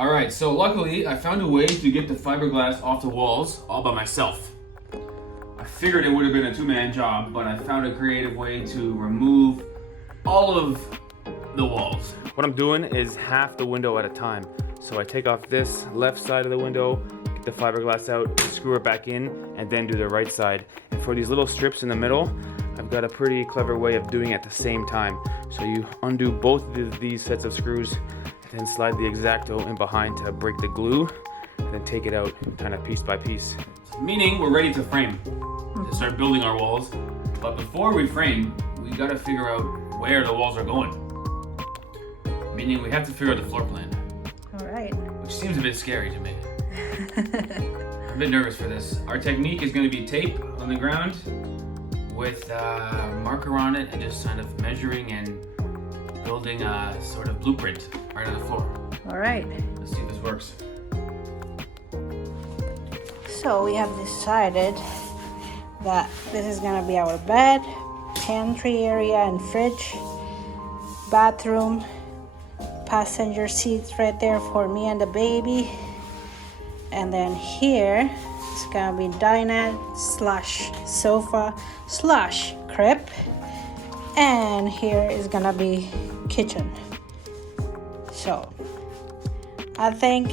Alright, so luckily I found a way to get the fiberglass off the walls all by myself. I figured it would have been a two-man job, but I found a creative way to remove all of the walls. What I'm doing is half the window at a time. So I take off this left side of the window, get the fiberglass out, screw it back in, and then do the right side. And for these little strips in the middle, I've got a pretty clever way of doing it at the same time. So you undo both of these sets of screws, and then slide the X-Acto in behind to break the glue, and then take it out kind of piece by piece. Meaning we're ready to frame, to start building our walls. But before we frame, we gotta figure out where the walls are going. Meaning we have to figure out the floor plan. All right. Which seems a bit scary to me. I'm a bit nervous for this. Our technique is gonna be tape on the ground with a marker on it and just kind of measuring and building a sort of blueprint right on the floor. All right. Let's see if this works. So we have decided that this is gonna be our bed, pantry area and fridge, bathroom, passenger seats right there for me and the baby, and then here it's gonna be dinette slash sofa slash crib, and here is gonna be kitchen. So I think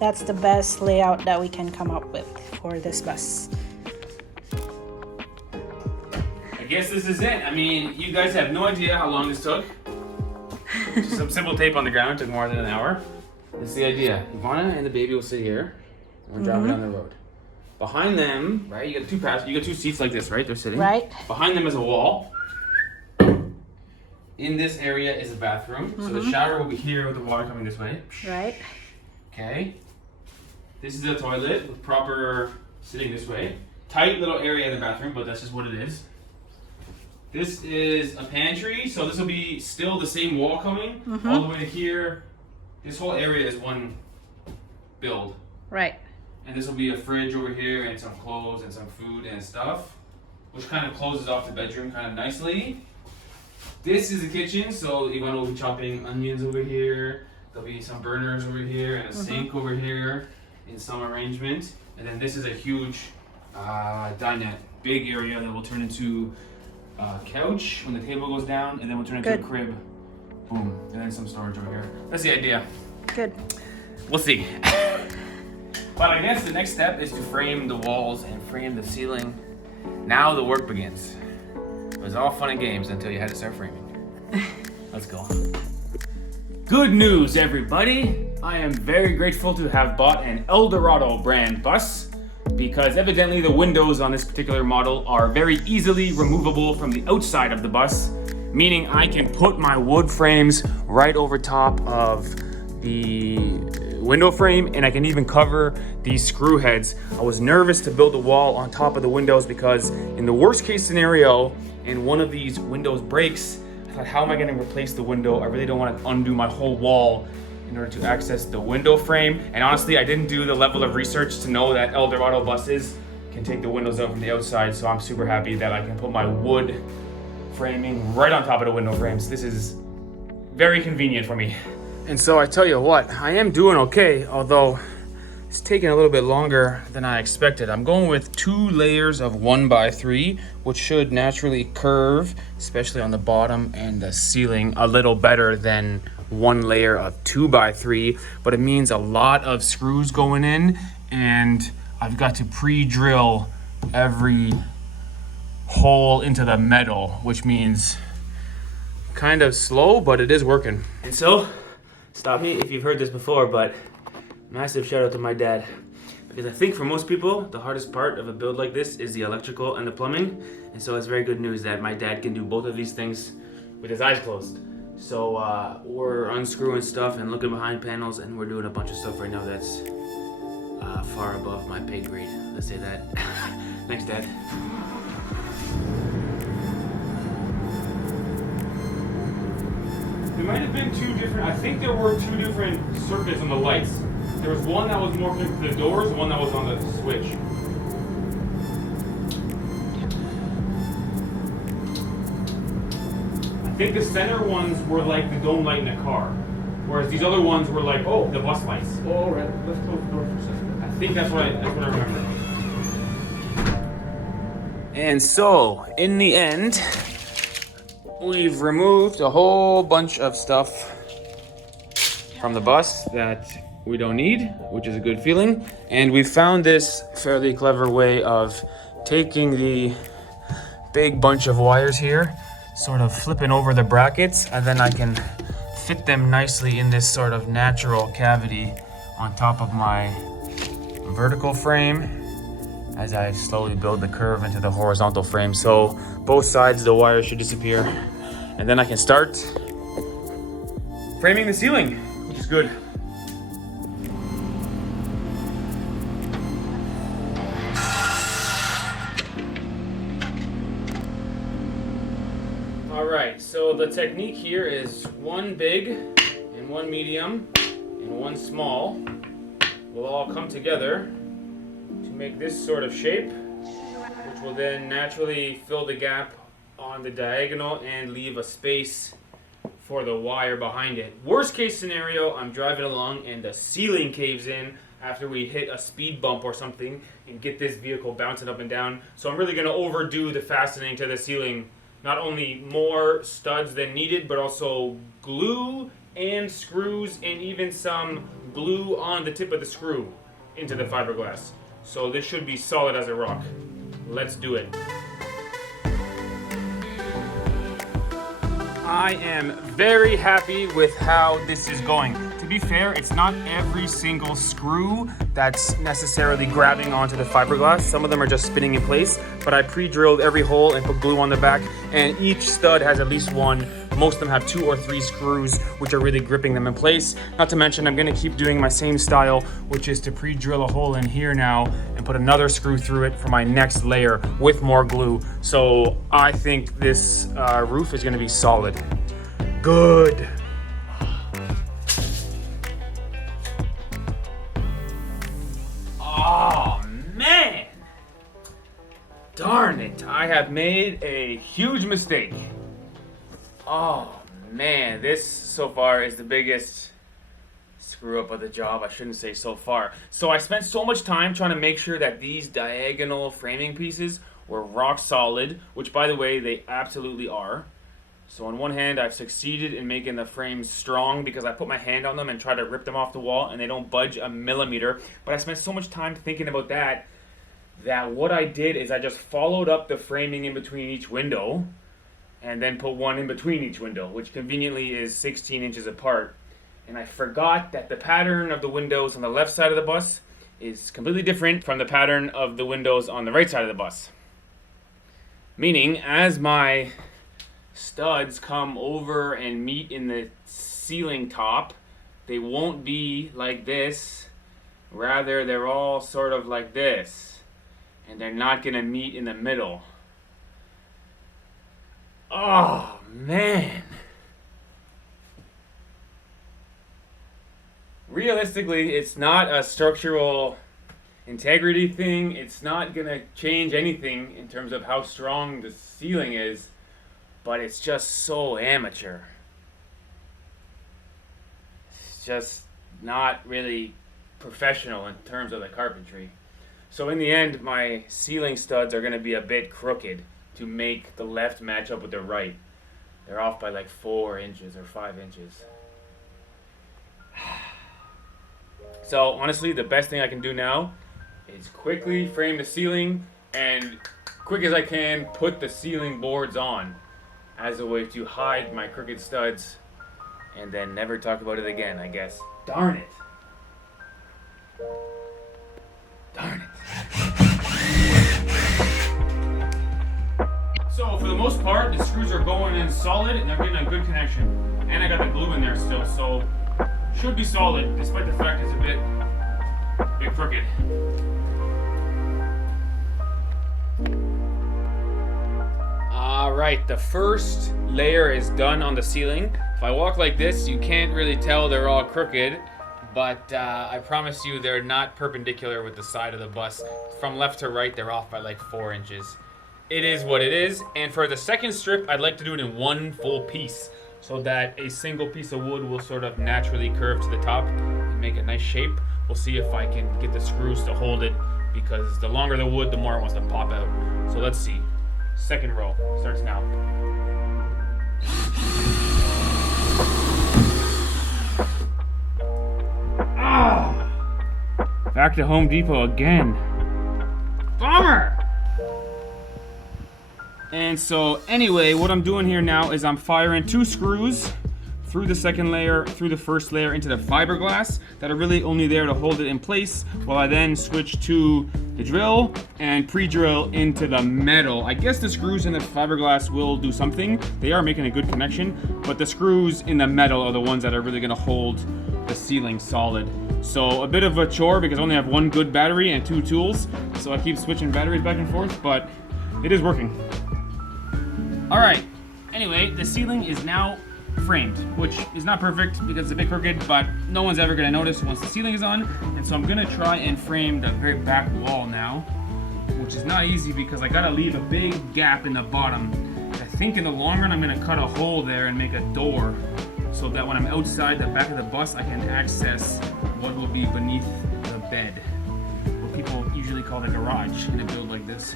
that's the best layout that we can come up with for this bus. I guess this is it. I mean, you guys have no idea how long this took. Just some simple tape on the ground took more than an hour. This is the idea. Ivana and the baby will sit here. And we're driving down the road. Behind them, right? You got two seats like this, right? They're sitting. Right. Behind them is a wall. In this area is a bathroom. So the shower will be here with the water coming this way. Right. Okay. This is the toilet with proper sitting this way. Tight little area in the bathroom, but that's just what it is. This is a pantry, so this will be still the same wall coming all the way to here. This whole area is one build. Right. And this will be a fridge over here and some clothes and some food and stuff, which kind of closes off the bedroom kind of nicely. This is the kitchen, so Ivana will be chopping onions over here. There'll be some burners over here and a sink over here in some arrangement. And then this is a huge dinette, big area that will turn into couch when the table goes down, and then we'll turn into a crib. Boom. And then some storage over here. That's the idea. Good. We'll see. But I guess the next step is to frame the walls and frame the ceiling. Now the work begins. It was all fun and games until you had to start framing. Let's go. Good news, everybody. I am very grateful to have bought an Eldorado brand bus, because evidently the windows on this particular model are very easily removable from the outside of the bus, meaning I can put my wood frames right over top of the window frame, and I can even cover these screw heads. I was nervous to build a wall on top of the windows because in the worst case scenario, and one of these windows breaks, I thought, how am I going to replace the window? I really don't want to undo my whole wall in order to access the window frame. And honestly, I didn't do the level of research to know that Eldorado buses can take the windows out from the outside, so I'm super happy that I can put my wood framing right on top of the window frames. This is very convenient for me. And so I tell you what, I am doing okay, although it's taking a little bit longer than I expected. I'm going with 2 layers of 1x3, which should naturally curve, especially on the bottom and the ceiling, a little better than 1 layer of 2x3, but it means a lot of screws going in, and I've got to pre-drill every hole into the metal, which means kind of slow, but it is working. And so, stop me if you've heard this before, but massive shout out to my dad, because I think for most people the hardest part of a build like this is the electrical and the plumbing, and so it's very good news that my dad can do both of these things with his eyes closed. So we're unscrewing stuff and looking behind panels, and we're doing a bunch of stuff right now that's far above my pay grade, let's say that. Thanks, Dad. There might have been 2 different, I think there were 2 different circuits on the lights. There was one that was more connected to the doors, and one that was on the switch. I think the center ones were like the dome light in a car. Whereas these other ones were like, oh, the bus lights. Oh, right. Let's close the door for a second. I think that's what I remember. And so, in the end, we've removed a whole bunch of stuff from the bus that we don't need, which is a good feeling. And we found this fairly clever way of taking the big bunch of wires here, sort of flipping over the brackets, and then I can fit them nicely in this sort of natural cavity on top of my vertical frame as I slowly build the curve into the horizontal frame. So both sides of the wires should disappear, and then I can start framing the ceiling, which is good. Alright, so the technique here is one big and one medium and one small will all come together to make this sort of shape, which will then naturally fill the gap on the diagonal and leave a space for the wire behind it. Worst case scenario, I'm driving along and the ceiling caves in after we hit a speed bump or something and get this vehicle bouncing up and down. So I'm really going to overdo the fastening to the ceiling. Not only more studs than needed, but also glue and screws and even some glue on the tip of the screw into the fiberglass. So this should be solid as a rock. Let's do it. I am very happy with how this is going. To be fair, it's not every single screw that's necessarily grabbing onto the fiberglass. Some of them are just spinning in place, but I pre-drilled every hole and put glue on the back, and each stud has at least one. Most of them have 2 or 3 screws, which are really gripping them in place. Not to mention, I'm gonna keep doing my same style, which is to pre-drill a hole in here now and put another screw through it for my next layer with more glue. So I think this roof is gonna be solid. Good. Oh man! Darn it, I have made a huge mistake. Oh man, this so far is the biggest screw up of the job. I shouldn't say so far. So I spent so much time trying to make sure that these diagonal framing pieces were rock solid, which by the way, they absolutely are. So on one hand, I've succeeded in making the frames strong because I put my hand on them and try to rip them off the wall and they don't budge a millimeter. But I spent so much time thinking about that what I did is I just followed up the framing in between each window and then put one in between each window, which conveniently is 16 inches apart. And I forgot that the pattern of the windows on the left side of the bus is completely different from the pattern of the windows on the right side of the bus. Meaning, as my studs come over and meet in the ceiling top, they won't be like this. Rather, they're all sort of like this. And they're not gonna meet in the middle. Oh, man. Realistically, it's not a structural integrity thing. It's not gonna change anything in terms of how strong the ceiling is, but it's just so amateur. It's just not really professional in terms of the carpentry. So in the end, my ceiling studs are gonna be a bit crooked to make the left match up with the right. They're off by like 4 inches or 5 inches. So honestly, the best thing I can do now is quickly frame the ceiling and quick as I can put the ceiling boards on as a way to hide my crooked studs and then never talk about it again, I guess. Darn it. Darn it. So for the most part, the screws are going in solid and they're getting a good connection. And I got the glue in there still, so should be solid, despite the fact it's a bit crooked. Alright, the first layer is done on the ceiling. If I walk like this, you can't really tell they're all crooked, but I promise you they're not perpendicular with the side of the bus. From left to right, they're off by like 4 inches. It is what it is, and for the second strip, I'd like to do it in one full piece. so that a single piece of wood will sort of naturally curve to the top and make a nice shape. We'll see if I can get the screws to hold it, because the longer the wood, the more it wants to pop out. So let's see. Second row starts now. Back to Home Depot again. Bummer! And so anyway, what I'm doing here now is I'm firing 2 screws through the second layer, through the first layer into the fiberglass that are really only there to hold it in place, while I then switch to the drill and pre-drill into the metal. I guess the screws in the fiberglass will do something. They are making a good connection, but the screws in the metal are the ones that are really gonna hold the ceiling solid. So a bit of a chore because I only have 1 good battery and 2 tools, so I keep switching batteries back and forth, but it is working. All right, anyway, the ceiling is now framed, which is not perfect because it's a bit crooked, but no one's ever gonna notice once the ceiling is on. And so I'm gonna try and frame the very back wall now, which is not easy because I gotta leave a big gap in the bottom. I think in the long run, I'm gonna cut a hole there and make a door so that when I'm outside the back of the bus, I can access what will be beneath the bed, what people usually call the garage in a build like this.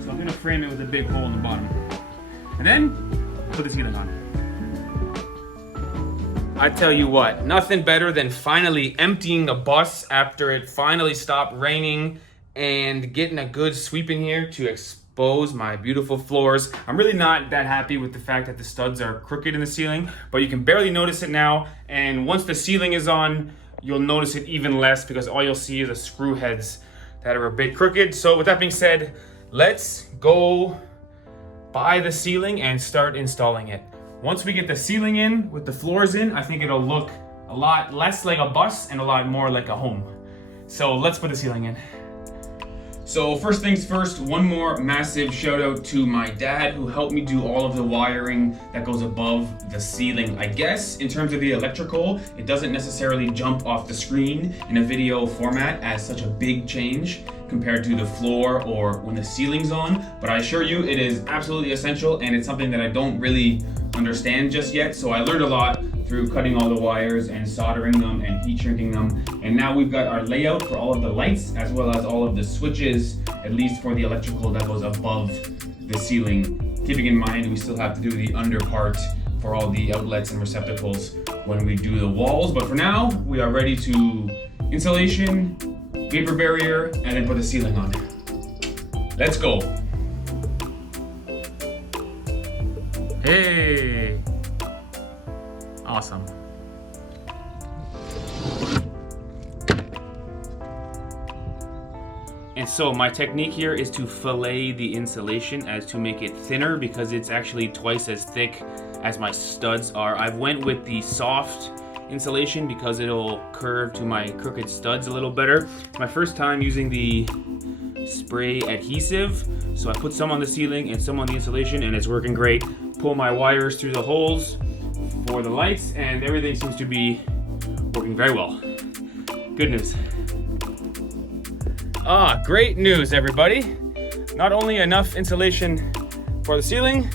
So I'm gonna frame it with a big hole in the bottom. And then put the ceiling on. I tell you what, nothing better than finally emptying a bus after it finally stopped raining and getting a good sweep in here to expose my beautiful floors. I'm really not that happy with the fact that the studs are crooked in the ceiling, but you can barely notice it now. And once the ceiling is on, you'll notice it even less because all you'll see is the screw heads that are a bit crooked. So with that being said, let's go buy the ceiling and start installing it. Once we get the ceiling in with the floors in, I think it'll look a lot less like a bus and a lot more like a home. So let's put the ceiling in. So first things first, one more massive shout out to my dad who helped me do all of the wiring that goes above the ceiling. I guess in terms of the electrical, it doesn't necessarily jump off the screen in a video format as such a big change compared to the floor or when the ceiling's on, but I assure you it is absolutely essential, and it's something that I don't really understand just yet. So I learned a lot through cutting all the wires and soldering them and heat shrinking them. And now we've got our layout for all of the lights as well as all of the switches, at least for the electrical that goes above the ceiling. Keeping in mind, we still have to do the under part for all the outlets and receptacles when we do the walls. But for now, we are ready to insulation, vapor barrier, and then put the ceiling on. Let's go. Hey, awesome. And so my technique here is to fillet the insulation as to make it thinner because it's actually twice as thick as my studs are. I've went with the soft insulation because it'll curve to my crooked studs a little better. It's my first time using the spray adhesive, so I put some on the ceiling and some on the insulation, and it's working great. Pull my wires through the holes for the lights, and everything seems to be working very well. Good news. Great news, everybody. Not only enough insulation for the ceiling,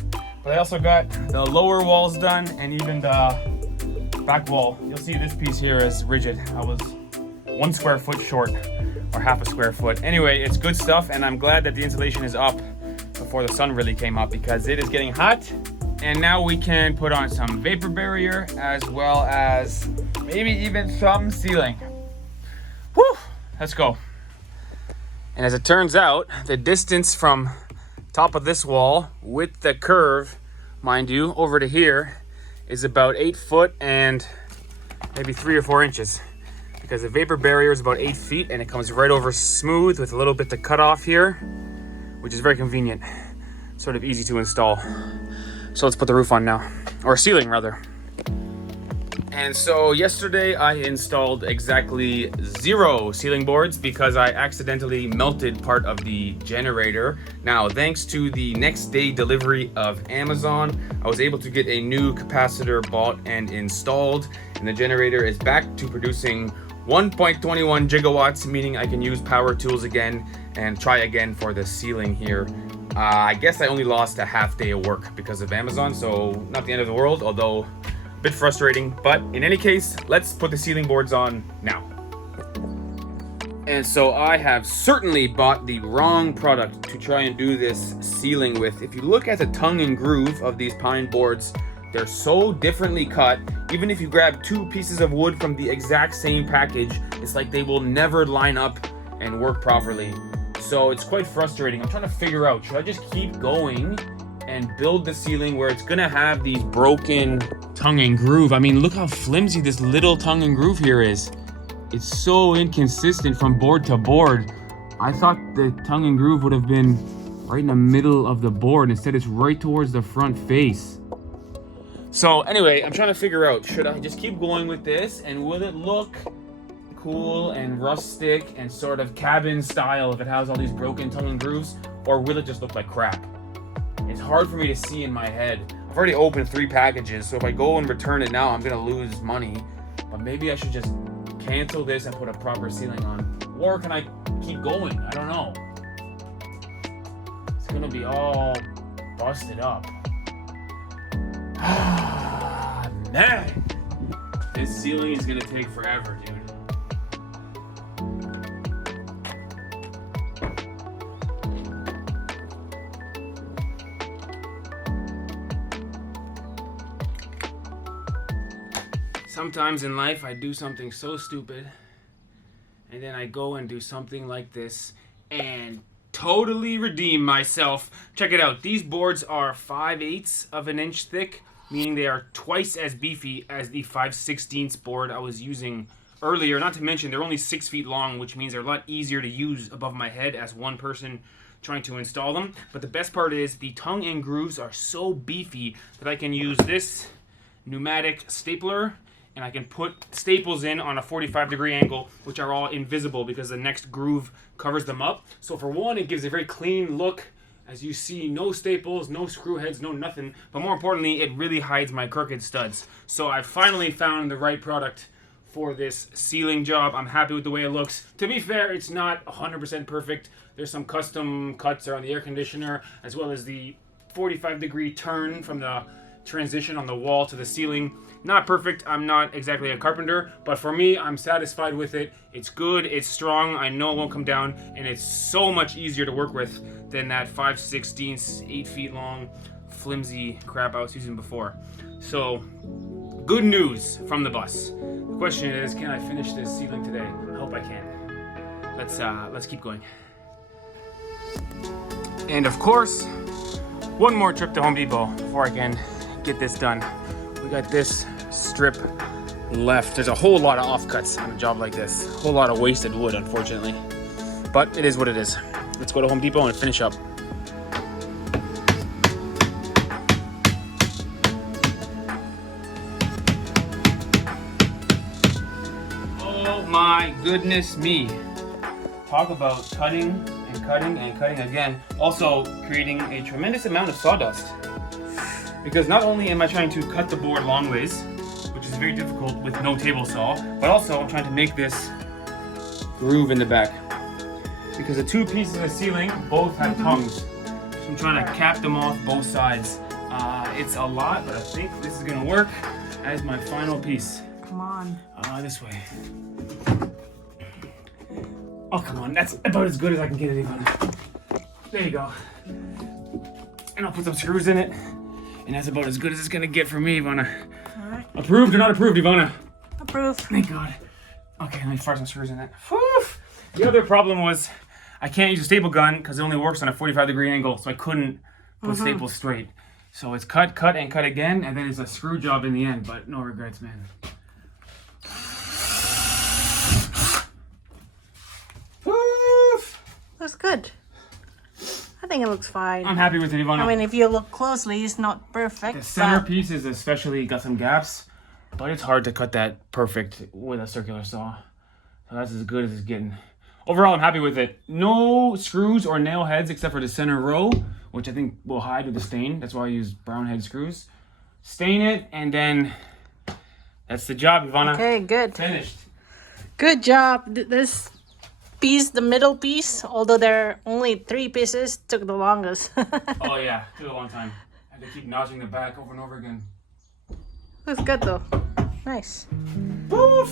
but I also got the lower walls done and even the back wall. You'll see this piece here is rigid. I was 1 square foot short, or half a square foot. Anyway, it's good stuff, and I'm glad that the insulation is up before the sun really came up because it is getting hot. And now we can put on some vapor barrier as well as maybe even some ceiling. Woo! Let's go. And as it turns out, the distance from top of this wall with the curve, mind you, over to here is about 8 foot and maybe 3 or 4 inches. Because the vapor barrier is about 8 feet and it comes right over smooth with a little bit to cut off here, which is very convenient. Sort of easy to install. So let's put the roof on now, or ceiling rather. And so yesterday I installed exactly 0 ceiling boards because I accidentally melted part of the generator. Now, thanks to the next day delivery of Amazon, I was able to get a new capacitor bought and installed, and the generator is back to producing 1.21 gigawatts, meaning I can use power tools again and try again for the ceiling here. I guess I only lost a half day of work because of Amazon, so not the end of the world, although a bit frustrating. But in any case, let's put the ceiling boards on now. And so I have certainly bought the wrong product to try and do this ceiling with. If you look at the tongue and groove of these pine boards, they're so differently cut. Even if you grab two pieces of wood from the exact same package, it's like they will never line up and work properly. So it's quite frustrating. I'm trying to figure out, should I just keep going and build the ceiling where it's gonna have these broken tongue and groove? I mean, look how flimsy this little tongue and groove here is. It's so inconsistent from board to board. I thought the tongue and groove would have been right in the middle of the board. Instead, it's right towards the front face. So anyway, I'm trying to figure out, should I just keep going with this, and will it look cool and rustic and sort of cabin style if it has all these broken tongue and grooves, or will it just look like crap? It's hard for me to see in my head. I've already opened 3 packages, so if I go and return it now, I'm gonna lose money. But maybe I should just cancel this and put a proper ceiling on. Or can I keep going? I don't know. It's gonna be all busted up. Man, this ceiling is gonna take forever, dude. Sometimes in life I do something so stupid, and then I go and do something like this and totally redeem myself. Check it out. These boards are 5/8 of an inch thick, meaning they are twice as beefy as the 5/16 board I was using earlier. Not to mention they're only 6 feet long, which means they're a lot easier to use above my head as one person trying to install them. But the best part is the tongue and grooves are so beefy that I can use this pneumatic stapler, and I can put staples in on a 45-degree angle, which are all invisible because the next groove covers them up. So for one, it gives a very clean look. As you see, no staples, no screw heads, no nothing. But more importantly, it really hides my crooked studs. So I finally found the right product for this ceiling job. I'm happy with the way it looks. To be fair, it's not 100% perfect. There's some custom cuts around the air conditioner, as well as the 45-degree turn from the transition on the wall to the ceiling. Not perfect. I'm not exactly a carpenter, but for me, I'm satisfied with it. It's good, it's strong, I know it won't come down, and it's so much easier to work with than that 5/16, 8 feet long, flimsy crap I was using before. So, good news from the bus. The question is, can I finish this ceiling today? I hope I can. Let's keep going. And of course, one more trip to Home Depot before I can get this done. We got this strip left. There's a whole lot of offcuts on a job like this. A whole lot of wasted wood, unfortunately. But it is what it is. Let's go to Home Depot and finish up. Oh my goodness me. Talk about cutting and cutting and cutting again. Also creating a tremendous amount of sawdust. Because not only am I trying to cut the board long ways, which is very difficult with no table saw, but also I'm trying to make this groove in the back. Because the 2 pieces of ceiling both have tongues. So I'm trying to cap them off both sides. It's a lot, but I think this is gonna work as my final piece. Come on. This way. Oh, come on, that's about as good as I can get it, Ivana. There you go. And I'll put some screws in it. And that's about as good as it's gonna get for me, Ivana. All right. Approved or not approved, Ivana? Approved. Thank God. Okay, let me fire some screws in it. Whew. The other problem was I can't use a staple gun because it only works on a 45-degree angle, so I couldn't put staples straight. So it's cut, cut, and cut again, and then it's a screw job in the end, but no regrets, man. Looks good. I think it looks fine. I'm happy with it, Ivana. I mean, if you look closely, it's not perfect. The centerpiece is especially got some gaps, but it's hard to cut that perfect with a circular saw. So that's as good as it's getting. Overall, I'm happy with it. No screws or nail heads except for the center row, which I think will hide with the stain. That's why I use brown head screws. Stain it, and then that's the job, Ivana. Okay, good. Finished. Good job. This piece, the middle piece, although there are only 3 pieces, took the longest. Oh yeah, took a long time. I had to keep notching the back over and over again. Looks good though. Nice. Woof!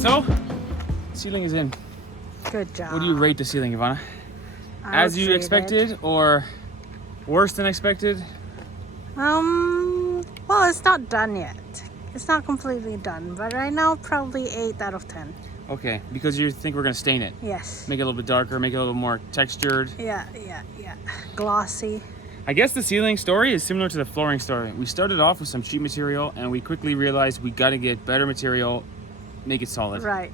So, ceiling is in. Good job. What do you rate the ceiling, Ivana? I As would you rate expected or worse than expected? Well, it's not done yet. It's not completely done, but right now probably 8 out of 10. Okay, because you think we're gonna stain it. Yes. Make it a little bit darker, make it a little more textured. Yeah. Glossy. I guess the ceiling story is similar to the flooring story. We started off with some cheap material and we quickly realized we gotta get better material, make it solid. Right.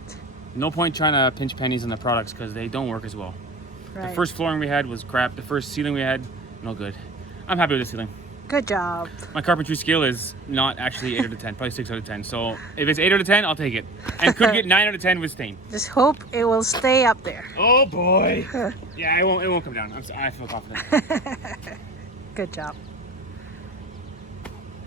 No point trying to pinch pennies on the products because they don't work as well. Right. The first flooring we had was crap. The first ceiling we had, no good. I'm happy with the ceiling. Good job. My carpentry skill is not actually 8 out of 10, probably 6 out of 10. So if it's 8 out of 10, I'll take it. And could get 9 out of 10 with stain. Just hope it will stay up there. Oh boy. Yeah, it won't come down. I feel confident. Good job.